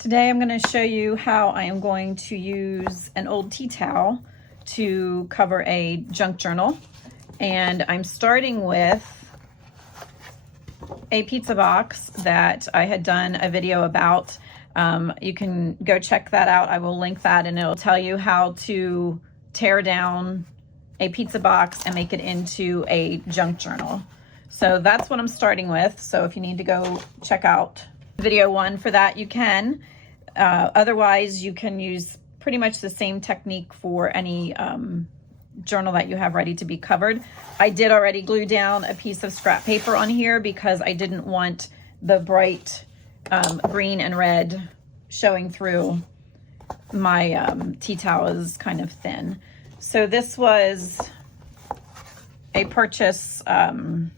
Today I'm going to show you how I am going to use an old tea towel to cover a junk journal. And I'm starting with a pizza box that I had done a video about. You can go check that out. I will link that and it'll tell you how to tear down a pizza box and make it into a junk journal. So that's what I'm starting with. So if you need to go check out video 1 for that, you can. Otherwise, you can use pretty much the same technique for any journal that you have ready to be covered. I did already glue down a piece of scrap paper on here because I didn't want the bright green and red showing through. My tea towel is kind of thin. So this was a purchase from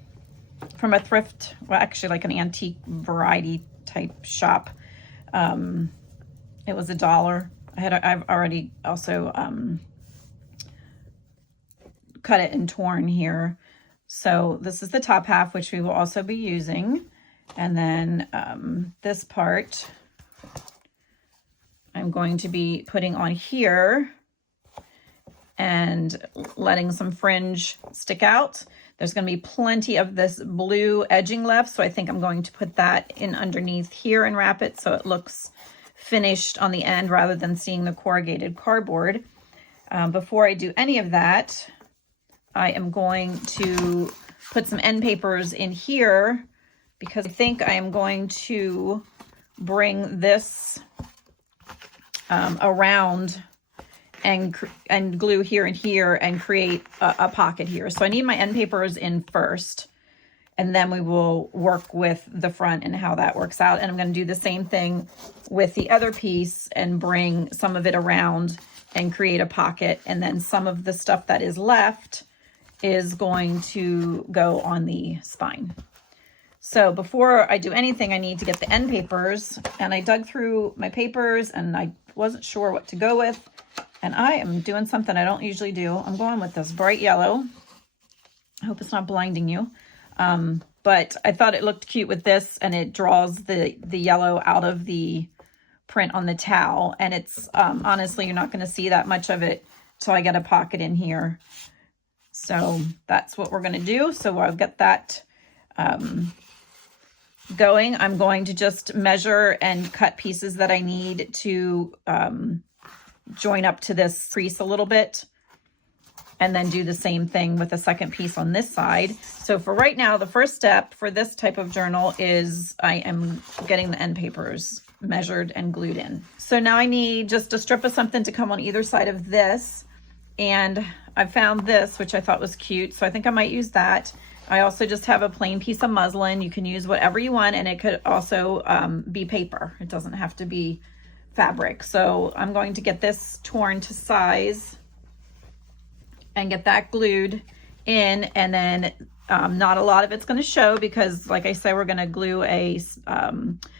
a thrift, well, actually like an antique variety type shop. It was $1. I've already also cut it and torn here. So this is the top half, which we will also be using. And then this part I'm going to be putting on here and letting some fringe stick out. There's going to be plenty of this blue edging left, so I think I'm going to put that in underneath here and wrap it so it looks finished on the end rather than seeing the corrugated cardboard. Before I do any of that, I am going to put some end papers in here because I think I am going to bring this around and glue here and here and create a pocket here. So I need my end papers in first, and then we will work with the front and how that works out. And I'm going to do the same thing with the other piece and bring some of it around and create a pocket. And then some of the stuff that is left is going to go on the spine. So before I do anything, I need to get the end papers. And I dug through my papers and I wasn't sure what to go with. And I am doing something I don't usually do. I'm going with this bright yellow. I hope it's not blinding you. But I thought it looked cute with this, and it draws the yellow out of the print on the towel. And it's, honestly, you're not going to see that much of it till I get a pocket in here. So that's what we're going to do. So I'll get that going. I'm going to just measure and cut pieces that I need to join up to this crease a little bit, and then do the same thing with the second piece on this side. So for right now, the first step for this type of journal is I am getting the end papers measured and glued in. So now I need just a strip of something to come on either side of this. And I found this, which I thought was cute. So I think I might use that. I also just have a plain piece of muslin. You can use whatever you want, and it could also be paper. It doesn't have to be fabric. So I'm going to get this torn to size and get that glued in, and then not a lot of it's going to show because, like I said, we're going to glue a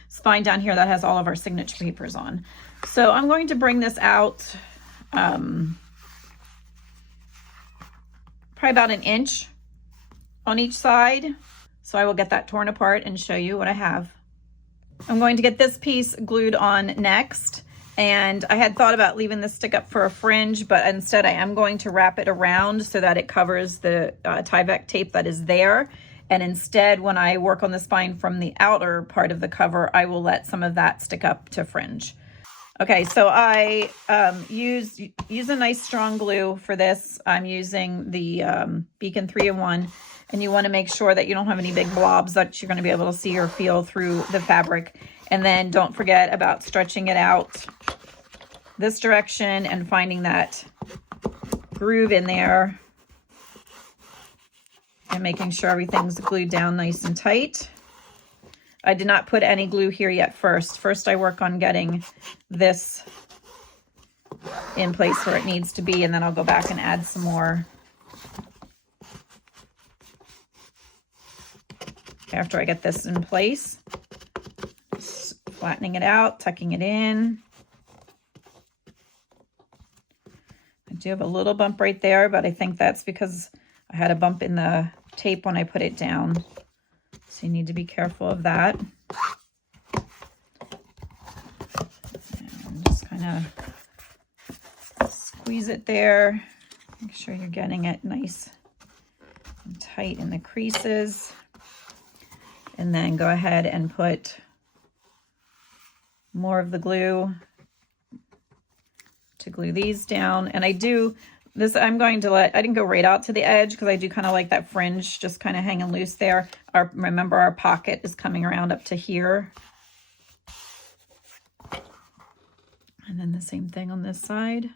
spine down here that has all of our signature papers on. So I'm going to bring this out probably about 1 inch on each side. So I will get that torn apart and show you what I have. I'm going to get this piece glued on next, and I had thought about leaving this stick up for a fringe, but instead I am going to wrap it around so that it covers the Tyvek tape that is there. And instead, when I work on the spine from the outer part of the cover, I will let some of that stick up to fringe. Okay, so I use a nice strong glue for this. I'm using the Beacon 3-in-1. And you want to make sure that you don't have any big blobs that you're going to be able to see or feel through the fabric. And then don't forget about stretching it out this direction and finding that groove in there and making sure everything's glued down nice and tight. I did not put any glue here yet first. First, I work on getting this in place where it needs to be, and then I'll go back and add some more after I get this in place. Just flattening it out, tucking it in. I do have a little bump right there, but I think that's because I had a bump in the tape when I put it down. So you need to be careful of that. kind of squeeze it there. Make sure you're getting it nice and tight in the creases. And then go ahead and put more of the glue to glue these down. And I do this, I'm going to I didn't go right out to the edge because I do kind of like that fringe just kind of hanging loose there. Remember our pocket is coming around up to here. And then the same thing on this side.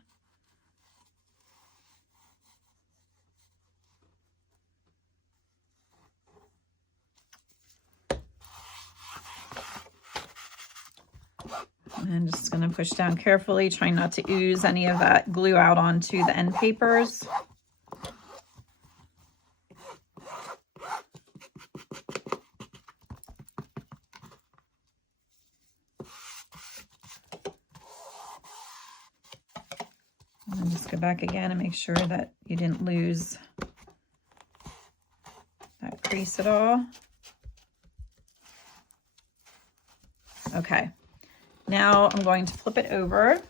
And I'm just going to push down carefully, trying not to ooze any of that glue out onto the end papers. And then just go back again and make sure that you didn't lose that crease at all. Okay. Now I'm going to flip it over,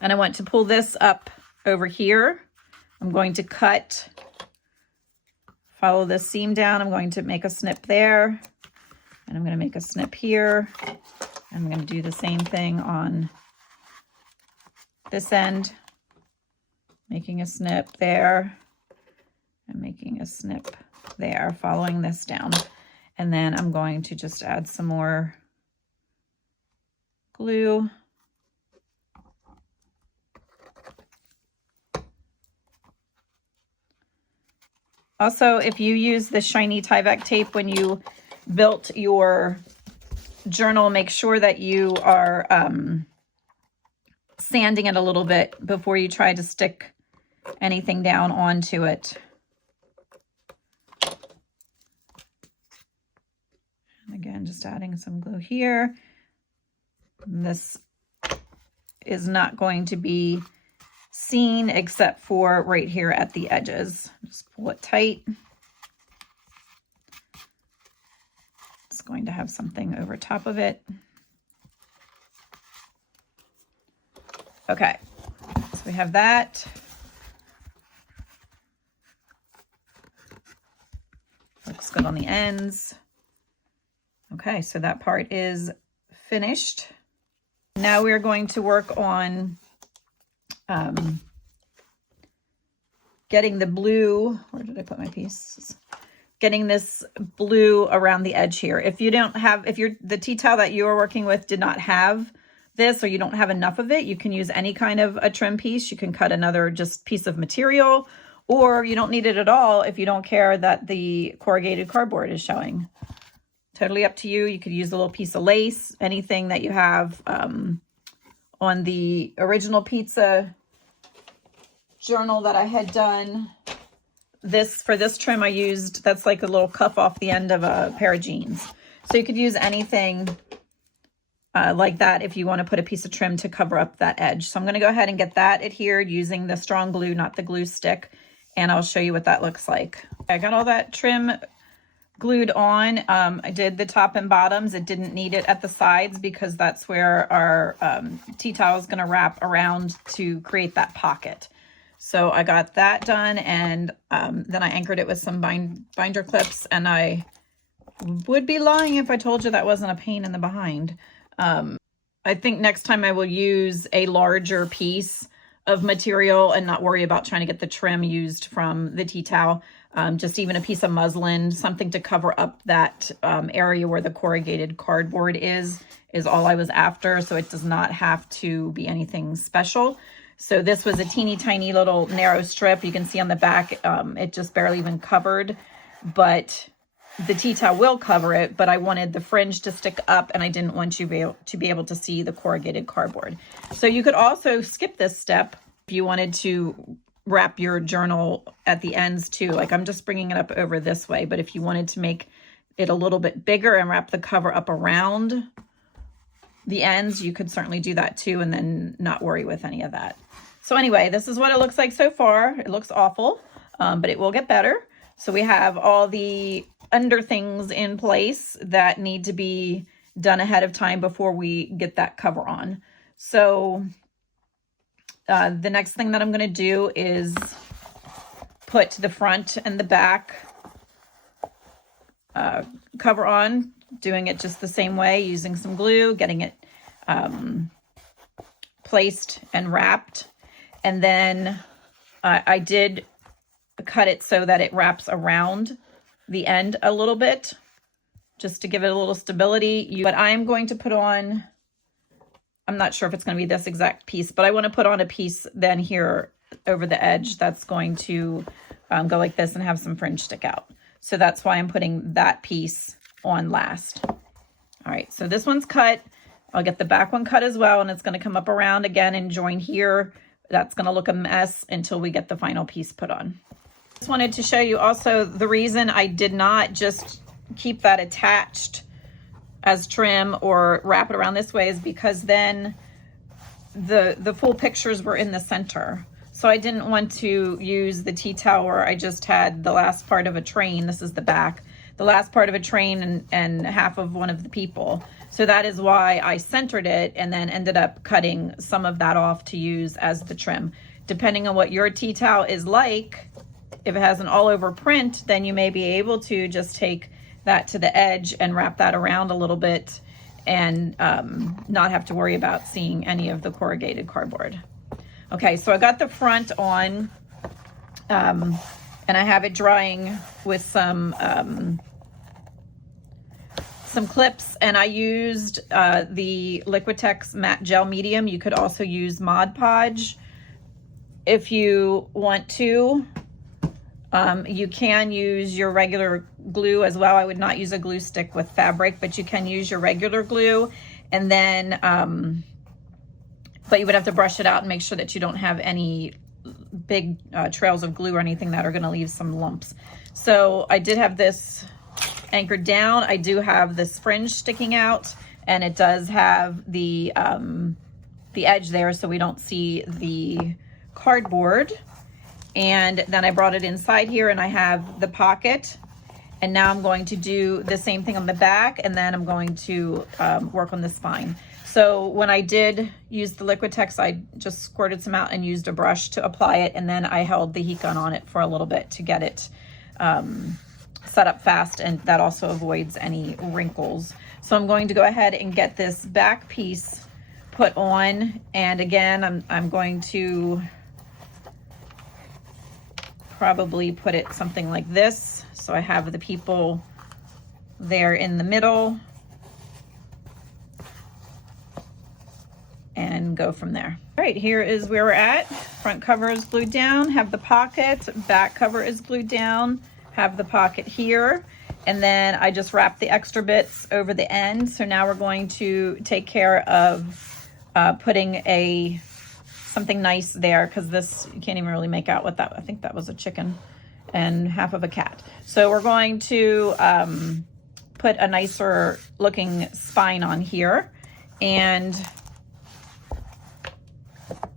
and I want to pull this up over here. I'm going to cut, follow this seam down. I'm going to make a snip there, and I'm going to make a snip here. I'm going to do the same thing on this end, making a snip there and making a snip there, following this down. And then I'm going to just add some more glue. Also, if you use the shiny Tyvek tape when you built your journal, make sure that you are sanding it a little bit before you try to stick anything down onto it. And again, just adding some glue here. This is not going to be seen except for right here at the edges. Just pull it tight. It's going to have something over top of it. Okay, so we have that. Looks good on the ends. Okay, so that part is finished. Now we're going to work on getting the blue, where did I put my pieces? Getting this blue around the edge here. If you don't have, if the tea towel that you are working with did not have this, or you don't have enough of it, you can use any kind of a trim piece. You can cut another just piece of material, or you don't need it at all if you don't care that the corrugated cardboard is showing. Totally up to you. You could use a little piece of lace, anything that you have. On the original pizza journal that I had done, for this trim I used, that's like a little cuff off the end of a pair of jeans. So you could use anything like that if you want to put a piece of trim to cover up that edge. So I'm going to go ahead and get that adhered using the strong glue, not the glue stick, and I'll show you what that looks like. I got all that trim glued on. I did the top and bottoms. It didn't need it at the sides because that's where our tea towel is going to wrap around to create that pocket. So I got that done, and then I anchored it with some binder clips, and I would be lying if I told you that wasn't a pain in the behind. I think next time I will use a larger piece of material and not worry about trying to get the trim used from the tea towel. Just even a piece of muslin, something to cover up that area where the corrugated cardboard is all I was after. So it does not have to be anything special. So this was a teeny tiny little narrow strip. You can see on the back, it just barely even covered, but the tea towel will cover it. But I wanted the fringe to stick up, and I didn't want you to be able to see the corrugated cardboard. So you could also skip this step if you wanted to wrap your journal at the ends too. Like I'm just bringing it up over this way, but if you wanted to make it a little bit bigger and wrap the cover up around the ends, you could certainly do that too, and then not worry with any of that. So anyway, this is what it looks like so far. It looks awful, but it will get better. So we have all the under things in place that need to be done ahead of time before we get that cover on. So the next thing that I'm going to do is put the front and the back cover on, doing it just the same way, using some glue, getting it placed and wrapped. And then I did cut it so that it wraps around the end a little bit, just to give it a little stability. But I'm going to put on, I'm not sure if it's going to be this exact piece, but I want to put on a piece then here over the edge that's going to go like this and have some fringe stick out. So that's why I'm putting that piece on last. All right, so this one's cut. I'll get the back one cut as well, and it's going to come up around again and join here. That's going to look a mess until we get the final piece put on. Just wanted to show you also the reason I did not just keep that attached as trim or wrap it around this way is because then the full pictures were in the center. So I didn't want to use the tea towel where I just had the last part of a train. This is the back, the last part of a train and half of one of the people. So that is why I centered it and then ended up cutting some of that off to use as the trim. Depending on what your tea towel is like, if it has an all over print, then you may be able to just take that to the edge and wrap that around a little bit and not have to worry about seeing any of the corrugated cardboard. Okay, so I got the front on and I have it drying with some clips, and I used the Liquitex Matte Gel Medium. You could also use Mod Podge if you want to. You can use your regular glue as well. I would not use a glue stick with fabric, but you can use your regular glue, and then but you would have to brush it out and make sure that you don't have any big trails of glue or anything that are going to leave some lumps. So I did have this anchored down. I do have this fringe sticking out, and it does have the edge there so we don't see the cardboard. And then I brought it inside here, and I have the pocket. And now I'm going to do the same thing on the back, and then I'm going to work on the spine. So when I did use the Liquitex, I just squirted some out and used a brush to apply it, and then I held the heat gun on it for a little bit to get it set up fast, and that also avoids any wrinkles. So I'm going to go ahead and get this back piece put on, and again, I'm going to probably put it something like this. So I have the people there in the middle and go from there. All right, here is where we're at. Front cover is glued down, have the pocket, back cover is glued down, have the pocket here, and then I just wrapped the extra bits over the end. So now we're going to take care of putting something nice there, because this, you can't even really make out what that, I think that was a chicken and half of a cat. So we're going to put a nicer looking spine on here, and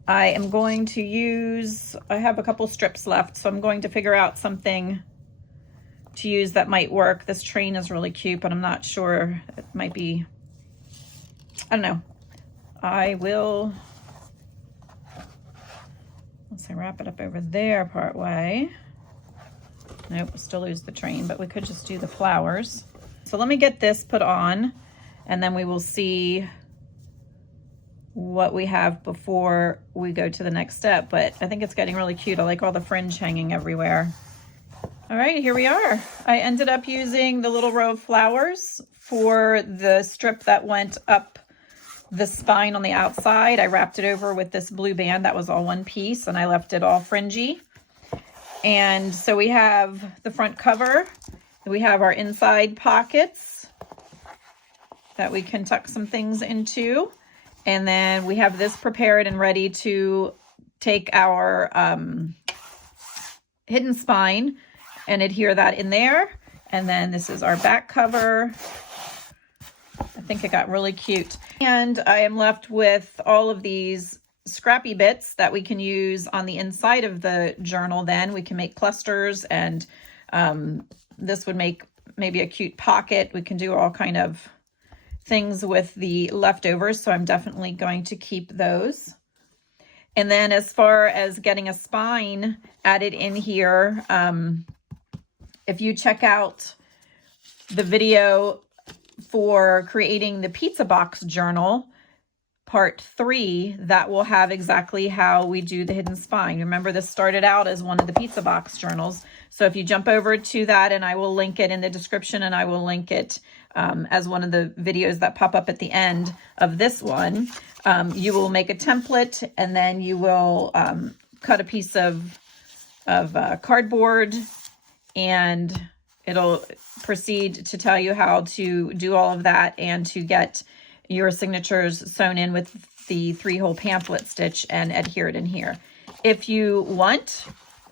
I am going to use, I have a couple strips left, so I'm going to figure out something to use that might work. This train is really cute, but I'm not sure. It might be, I don't know. I will, let's say wrap it up over there part way. Nope, we'll still lose the train, but we could just do the flowers. So let me get this put on, and then we will see what we have before we go to the next step. But I think it's getting really cute. I like all the fringe hanging everywhere. All right, here we are. I ended up using the little row of flowers for the strip that went up the spine on the outside. I wrapped it over with this blue band that was all one piece, and I left it all fringy. And so we have the front cover. We have our inside pockets that we can tuck some things into. And then we have this prepared and ready to take our hidden spine and adhere that in there. And then this is our back cover. I think it got really cute. And I am left with all of these scrappy bits that we can use on the inside of the journal. Then we can make clusters, and this would make maybe a cute pocket. We can do all kind of things with the leftovers, so I'm definitely going to keep those. And then as far as getting a spine added in here, if you check out the video for creating the pizza box journal, part 3, that will have exactly how we do the hidden spine. Remember, this started out as one of the pizza box journals. So if you jump over to that, and I will link it in the description, and I will link it as one of the videos that pop up at the end of this one, you will make a template, and then you will cut a piece of cardboard, and it'll proceed to tell you how to do all of that and to get your signatures sewn in with the 3-hole pamphlet stitch and adhere it in here. If you want,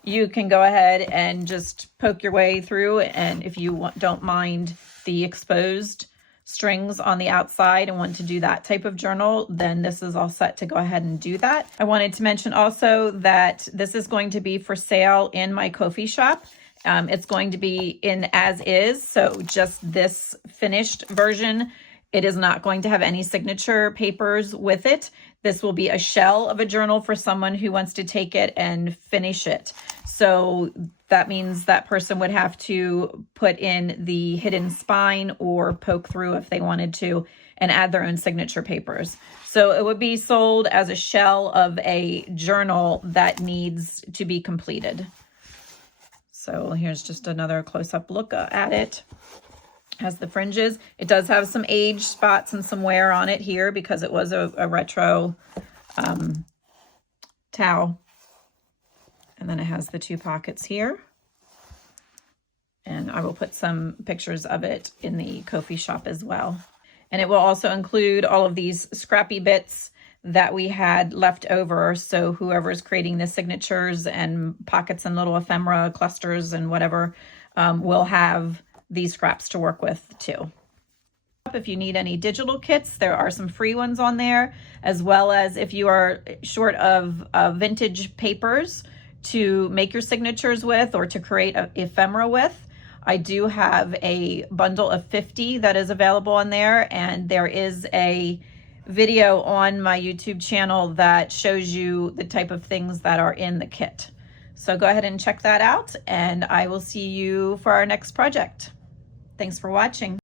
you can go ahead and just poke your way through, and if you don't mind the exposed strings on the outside and want to do that type of journal, then this is all set to go ahead and do that. I wanted to mention also that this is going to be for sale in my Ko-fi shop. It's going to be in as is, so just this finished version. It is not going to have any signature papers with it. This will be a shell of a journal for someone who wants to take it and finish it. So that means that person would have to put in the hidden spine or poke through if they wanted to and add their own signature papers. So it would be sold as a shell of a journal that needs to be completed. So here's just another close-up look at it. Has the fringes. It does have some age spots and some wear on it here because it was a retro towel. And then it has the 2 pockets here. And I will put some pictures of it in the Ko-fi shop as well. And it will also include all of these scrappy bits that we had left over. So whoever's creating the signatures and pockets and little ephemera clusters and whatever will have these scraps to work with too. If you need any digital kits, there are some free ones on there, as well as if you are short of vintage papers to make your signatures with or to create an ephemera with, I do have a bundle of 50 that is available on there, and there is a video on my YouTube channel that shows you the type of things that are in the kit. So go ahead and check that out, and I will see you for our next project. Thanks for watching.